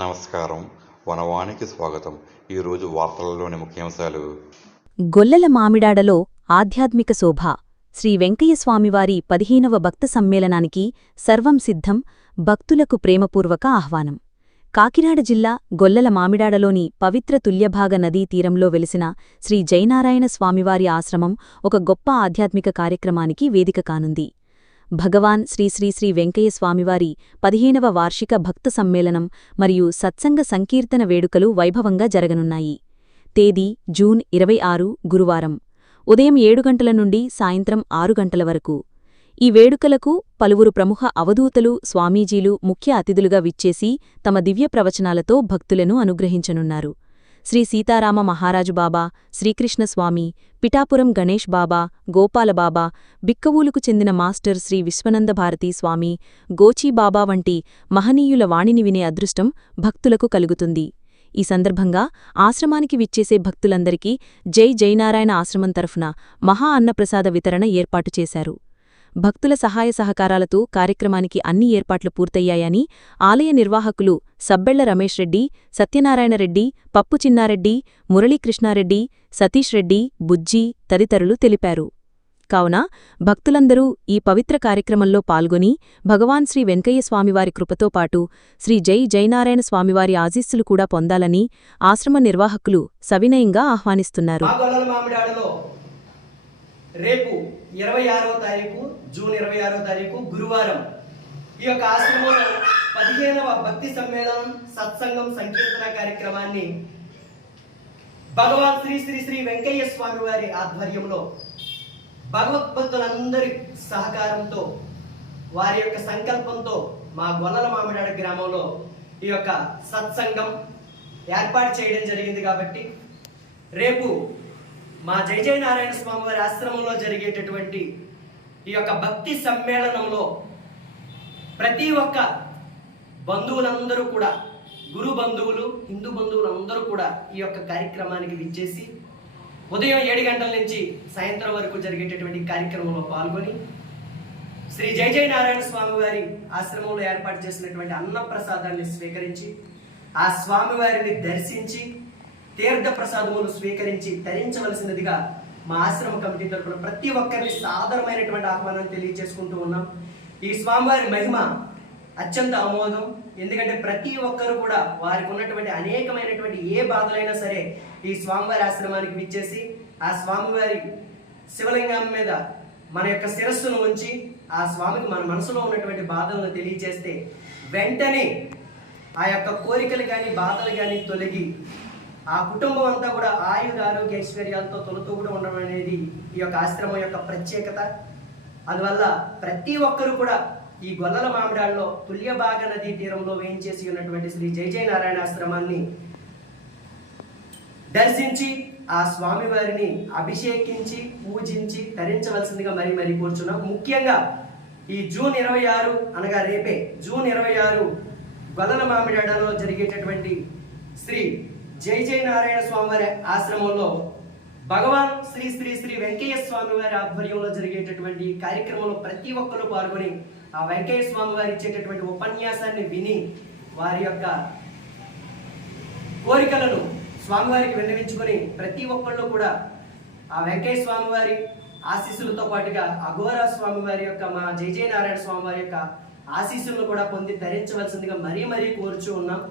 నమస్కారం. వనవానికి స్వాగతం. ఈరోజు వార్తలలోని ముఖ్యాంశాలు. గొల్లల మామిడాడలో ఆధ్యాత్మిక శోభ. శ్రీ వెంకయ్యస్వామివారి 15వ భక్త సమ్మేళనానికి సర్వం సిద్ధం. భక్తులకు ప్రేమపూర్వక ఆహ్వానం. కాకినాడ జిల్లా గొల్లల మామిడాడలోని పవిత్ర తుల్యభాగ నదీ తీరంలో వెలిసిన శ్రీ జయనారాయణ స్వామివారి ఆశ్రమం ఒక గొప్ప ఆధ్యాత్మిక కార్యక్రమానికి వేదిక కానుంది. భగవాన్ శ్రీ శ్రీ శ్రీ వెంకయ్యస్వామివారి 15వ వార్షిక భక్త సమ్మేళనం మరియు సత్సంగ సంకీర్తన వేడుకలు వైభవంగా జరగనున్నాయి. తేదీ జూన్ 26 గురువారం ఉదయం 7 గంటల నుండి సాయంత్రం 6 గంటల వరకు. ఈ వేడుకలకు పలువురు ప్రముఖ అవధూతలు స్వామీజీలు ముఖ్య అతిథులుగా విచ్చేసి తమ దివ్య ప్రవచనాలతో భక్తులను అనుగ్రహించనున్నారు. శ్రీ సీతారామ మహారాజు బాబా, శ్రీకృష్ణస్వామి, పిఠాపురం గణేష్ బాబా, గోపాలబాబా, బిక్కవూలుకు చెందిన మాస్టర్ శ్రీ విశ్వనంద భారతీ స్వామి, గోచీబాబా వంటి మహనీయుల వాణిని వినే అదృష్టం భక్తులకు కలుగుతుంది. ఈ సందర్భంగా ఆశ్రమానికి విచ్చేసే భక్తులందరికీ జై జయనారాయణ ఆశ్రమం తరఫున మహా అన్నప్రసాద వితరణ ఏర్పాటు చేశారు. భక్తుల సహాయ సహకారాలతో కార్యక్రమానికి అన్ని ఏర్పాట్లు పూర్తయ్యాయని ఆలయ నిర్వాహకులు సబ్బెళ్ల రమేష్ రెడ్డి, సత్యనారాయణ రెడ్డి, పప్పు చిన్నారెడ్డి, మురళీకృష్ణారెడ్డి, సతీష్ రెడ్డి, బుజ్జి తదితరులు తెలిపారు. కావున భక్తులందరూ ఈ పవిత్ర కార్యక్రమంలో పాల్గొని భగవాన్ శ్రీ వెంకయ్యస్వామివారి కృపతో పాటు శ్రీ జై జయనారాయణ స్వామివారి ఆశీస్సులు కూడా పొందాలని ఆశ్రమ నిర్వాహకులు సవినయంగా ఆహ్వానిస్తున్నారు. రేపు 26వ తారీఖు జూన్ 26వ తారీఖు గురువారం ఈ యొక్క ఆశ్రమంలో 15వ భక్తి సమ్మేళనం సత్సంగం సంకీర్తన కార్యక్రమాన్ని భగవాన్ శ్రీ శ్రీ శ్రీ వెంకయ్య స్వామి వారి ఆధ్వర్యంలో భగవద్భక్తులందరి సహకారంతో వారి యొక్క సంకల్పంతో మా గొల్లల మామిడాడ గ్రామంలో ఈ యొక్క సత్సంగం ఏర్పాటు చేయడం జరిగింది. కాబట్టి రేపు మా జయ జయనారాయణ స్వామి వారి ఆశ్రమంలో జరిగేటటువంటి ఈ యొక్క భక్తి సమ్మేళనంలో ప్రతి ఒక్క బంధువులందరూ కూడా, గురు బంధువులు, హిందూ బంధువులందరూ కూడా ఈ యొక్క కార్యక్రమానికి విచ్చేసి ఉదయం 7 గంటల నుంచి సాయంత్రం వరకు జరిగేటటువంటి కార్యక్రమంలో పాల్గొని శ్రీ జయ జయనారాయణ స్వామి వారి ఆశ్రమంలో ఏర్పాటు చేసినటువంటి అన్నప్రసాదాన్ని స్వీకరించి ఆ స్వామివారిని దర్శించి తీర్థ ప్రసాదములు స్వీకరించి తరించవలసినదిగా మా ఆశ్రమ కమిటీ తరఫున ప్రతి ఒక్కరిని సాదరమైనటువంటి ఆహ్వానాన్ని తెలియజేసుకుంటూ ఉన్నాం. ఈ స్వామివారి మహిమ అత్యంత అమోఘం. ఎందుకంటే ప్రతి ఒక్కరు కూడా వారికి ఉన్నటువంటి అనేకమైనటువంటి ఏ బాధలైనా సరే ఈ స్వామివారి ఆశ్రమానికి విచ్చేసి ఆ స్వామివారి శివలింగం మీద మన యొక్క శిరస్సును ఉంచి ఆ స్వామికి మన మనసులో ఉన్నటువంటి బాధలను తెలియజేస్తే వెంటనే ఆ యొక్క కోరికలు కానీ బాధలు కానీ తొలగి ఆ కుటుంబం అంతా కూడా ఆయుధ ఆరోగ్య ఐశ్వర్యాలతో తొలుతూ కూడా ఉండడం అనేది ఈ యొక్క ఆశ్రమం యొక్క ప్రత్యేకత. అందువల్ల ప్రతి ఒక్కరూ కూడా ఈ గొల్లల మామిడాల్లో తుల్యభాగ నదీ తీరంలో వేయించేసి ఉన్నటువంటి శ్రీ జయ జయనారాయణ ఆశ్రమాన్ని దర్శించి ఆ స్వామివారిని అభిషేకించి పూజించి తరించవలసిందిగా మరీ కూర్చున్నాం. ముఖ్యంగా ఈ జూన్ 26 అనగా రేపే జూన్ 26 గొల్లల మామిడాడలో జరిగేటటువంటి శ్రీ జై జయనారాయణ స్వామివారి ఆశ్రమంలో భగవాన్ శ్రీ శ్రీ శ్రీ వెంకయ్య స్వామి వారి ఆధ్వర్యంలో జరిగేటటువంటి కార్యక్రమంలో ప్రతి ఒక్కరూ పాల్గొని ఆ వెంకయ్య స్వామి వారి ఇచ్చేటటువంటి ఉపన్యాసాన్ని విని వారి యొక్క కోరికలను స్వామివారికి విన్నవించుకొని ప్రతి ఒక్కళ్ళు కూడా ఆ వెంకయ్య స్వామి వారి ఆశీస్సులతో పాటుగా అఘోరా స్వామి వారి యొక్క మా జై జయనారాయణ స్వామి వారి యొక్క ఆశీస్సులను కూడా పొంది ధరించవలసిందిగా మరీ కోరుచూ ఉన్నాం.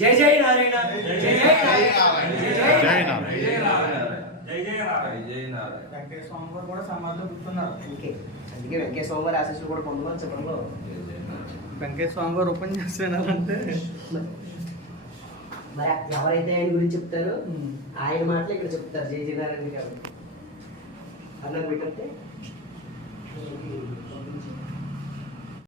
జై జై నారాయణ, జై జై నారాయణ, జై జై నారాయణ, జై జై నారాయణ. వెంకయ్య స్వామి వారు కూడా సమాధిలో కూర్చున్నారు. అందుకే వెంకయ్య స్వామి వారి ఆశీస్సులు కూడా పొందమని చెప్పడంలో వెంకయ్య స్వామి వారు ఉపన్యాసం వినాలంటే మరి ఎవరైతే ఆయన గురించి చెప్తారో ఆయన మాటలు ఇక్కడ చెప్తారు. జై జై నారాయణ గారు అన్నం పెట్టంటే